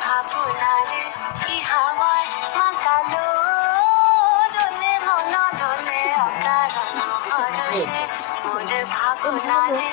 ভাবনারে কি হাওয়ায় মাতালো দোলে মন দোলে অকারণ হরষে মোর ভাবনারে